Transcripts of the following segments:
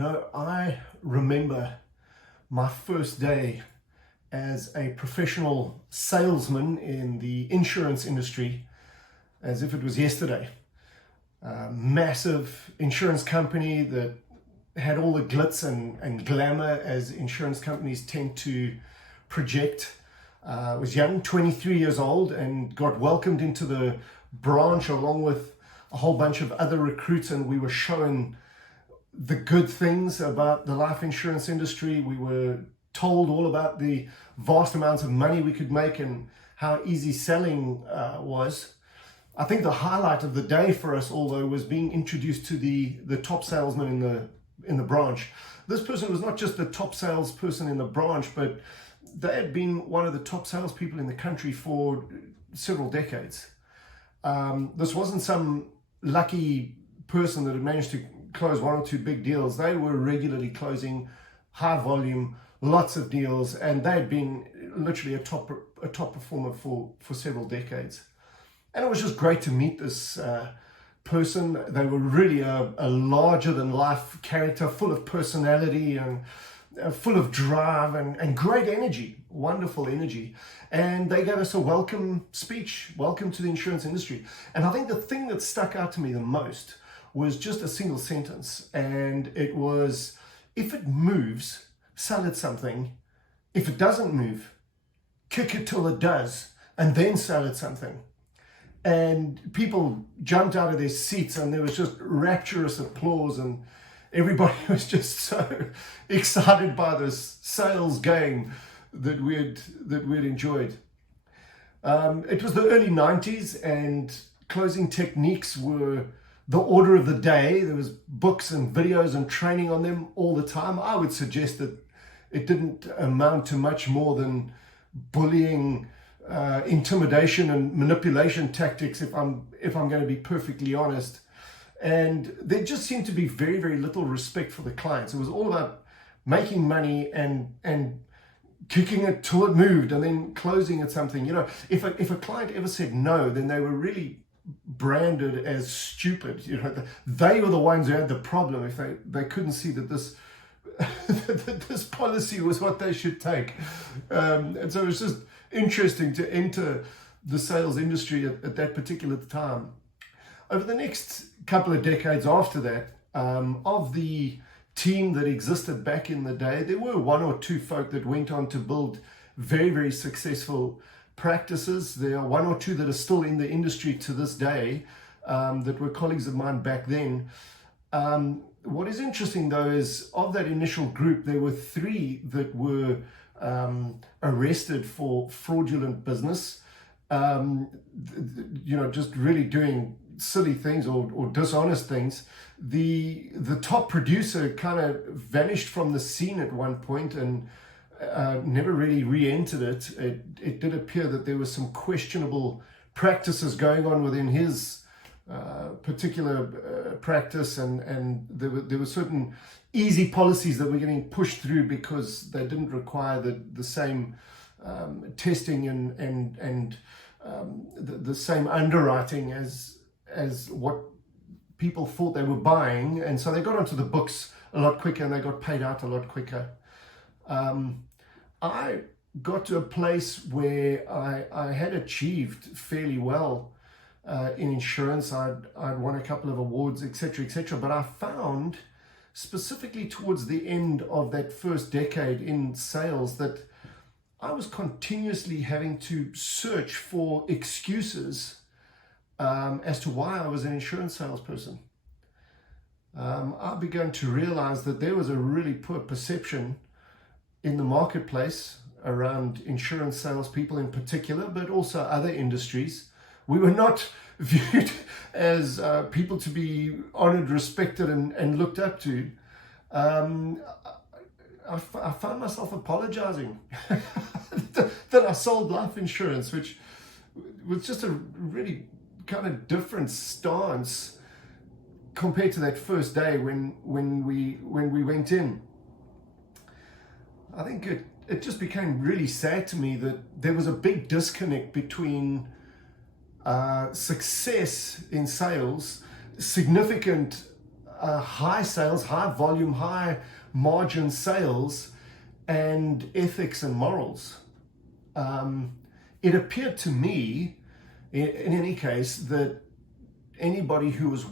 I remember my first day as a professional salesman in the insurance industry as if it was yesterday. A massive insurance company that had all the glitz and glamour as insurance companies tend to project. I was young, 23 years old, and got welcomed into the branch along with a whole bunch of other recruits, and we were shown the good things about the life insurance industry. We were told all about the vast amounts of money we could make and how easy selling was. I think the highlight of the day for us all, though, was being introduced to the top salesman in the branch. This person was not just the top salesperson in the branch, but they had been one of the top salespeople in the country for several decades. This wasn't some lucky person that had managed to close one or two big deals. They were regularly closing high volume, lots of deals, and they had been literally a top performer for several decades. And it was just great to meet this person. They were really a larger than life character, full of personality and full of drive and great energy, wonderful energy. And they gave us a welcome speech, welcome to the insurance industry. And I think the thing that stuck out to me the most was just a single sentence. And it was, if it moves, sell it something. If it doesn't move, kick it till it does, and then sell it something. And people jumped out of their seats, and there was just rapturous applause, and everybody was just so excited by this sales game that we'd enjoyed. It was the early 90s, and closing techniques were the order of the day. There was books and videos and training on them all the time. I would suggest that it didn't amount to much more than bullying, intimidation and manipulation tactics, if I'm going to be perfectly honest. And there just seemed to be very, very little respect for the clients. It was all about making money and kicking it till it moved and then closing at something. If a client ever said no, then they were really branded as stupid. They were the ones who had the problem if they couldn't see that this this policy was what they should take. And so it was just interesting to enter the sales industry at that particular time. Over the next couple of decades after that, of the team that existed back in the day, there were one or two folk that went on to build very, very successful practices. There are one or two that are still in the industry to this day, that were colleagues of mine back then. What is interesting, though, is of that initial group, there were three that were arrested for fraudulent business, just really doing silly things or dishonest things. The top producer kind of vanished from the scene at one point and never really re-entered it. It did appear that there was some questionable practices going on within his particular practice, and there were certain easy policies that were getting pushed through because they didn't require the same testing and the same underwriting as what people thought they were buying, and so they got onto the books a lot quicker and they got paid out a lot quicker. I got to a place where I had achieved fairly well in insurance. I'd won a couple of awards, etc., but I found specifically towards the end of that first decade in sales that I was continuously having to search for excuses as to why I was an insurance salesperson. I began to realize that there was a really poor perception in the marketplace around insurance salespeople in particular, but also other industries. We were not viewed as people to be honored, respected, and looked up to. I found myself apologizing that I sold life insurance, which was just a really kind of different stance compared to that first day when we went in. I think it just became really sad to me that there was a big disconnect between success in sales, significant high sales, high volume, high margin sales, and ethics and morals. It appeared to me, in any case, that anybody who was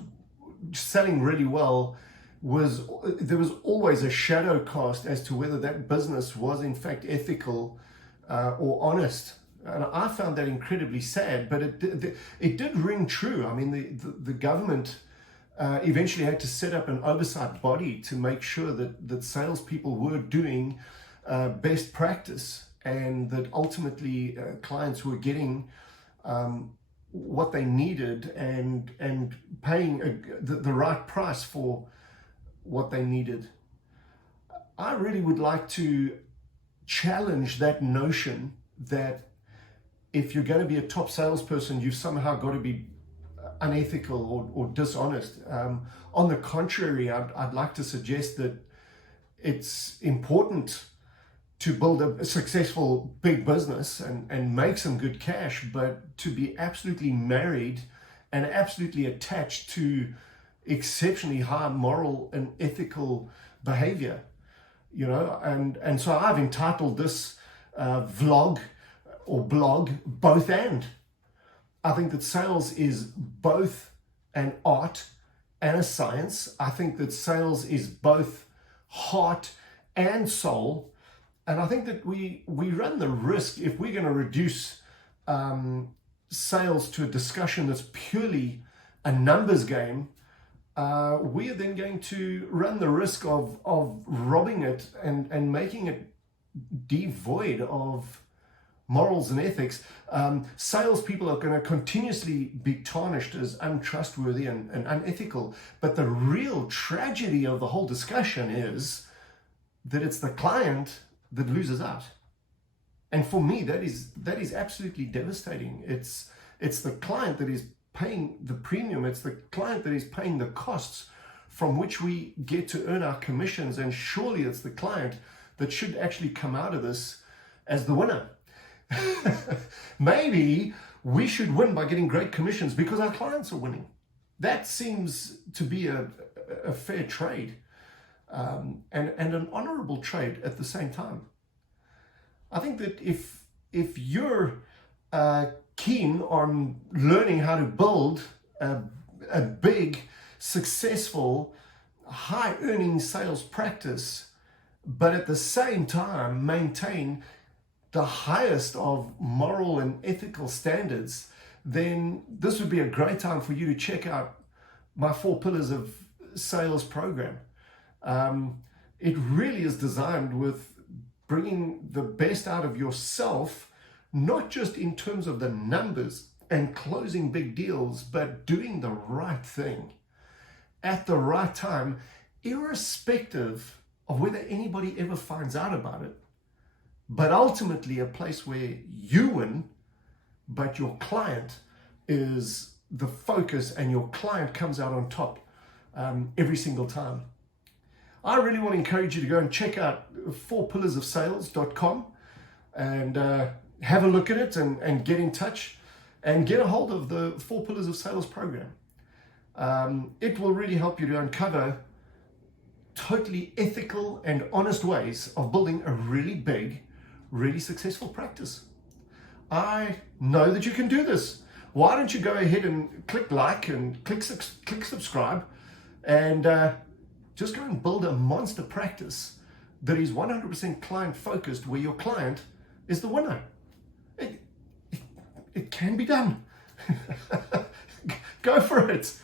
selling really well there was always a shadow cast as to whether that business was in fact ethical or honest. And I found that incredibly sad, but it did ring true. I mean, the government eventually had to set up an oversight body to make sure that salespeople were doing best practice, and that ultimately clients were getting what they needed and paying the right price for what they needed. I really would like to challenge that notion that if you're going to be a top salesperson, you've somehow got to be unethical or dishonest. On the contrary, I'd like to suggest that it's important to build a successful big business and make some good cash, but to be absolutely married and absolutely attached to exceptionally high moral and ethical behavior, and so I've entitled this vlog or blog Both And. I think that sales is both an art and a science. I think that sales is both heart and soul, and I think that we run the risk, if we're going to reduce sales to a discussion that's purely a numbers game, we are then going to run the risk of robbing it and making it devoid of morals and ethics. Salespeople are going to continuously be tarnished as untrustworthy and unethical. But the real tragedy of the whole discussion is that it's the client that loses out. And for me, that is absolutely devastating. It's the client that is paying the premium. It's the client that is paying the costs from which we get to earn our commissions. And surely it's the client that should actually come out of this as the winner. Maybe we should win by getting great commissions because our clients are winning. That seems to be a fair trade, and an honorable trade at the same time. I think that if you're keen on learning how to build a big, successful, high-earning sales practice, but at the same time maintain the highest of moral and ethical standards, then this would be a great time for you to check out my 4 Pillars of Sales program. It really is designed with bringing the best out of yourself, not just in terms of the numbers and closing big deals, but doing the right thing at the right time, irrespective of whether anybody ever finds out about it. But ultimately a place where you win, but your client is the focus and your client comes out on top every single time. I really want to encourage you to go and check out 4pillarsofsales.com and have a look at it and get in touch and get a hold of the 4 Pillars of Sales program. It will really help you to uncover totally ethical and honest ways of building a really big, really successful practice. I know that you can do this. Why don't you go ahead and click like and click subscribe and just go and build a monster practice that is 100% client focused, where your client is the winner. It can be done. Go for it.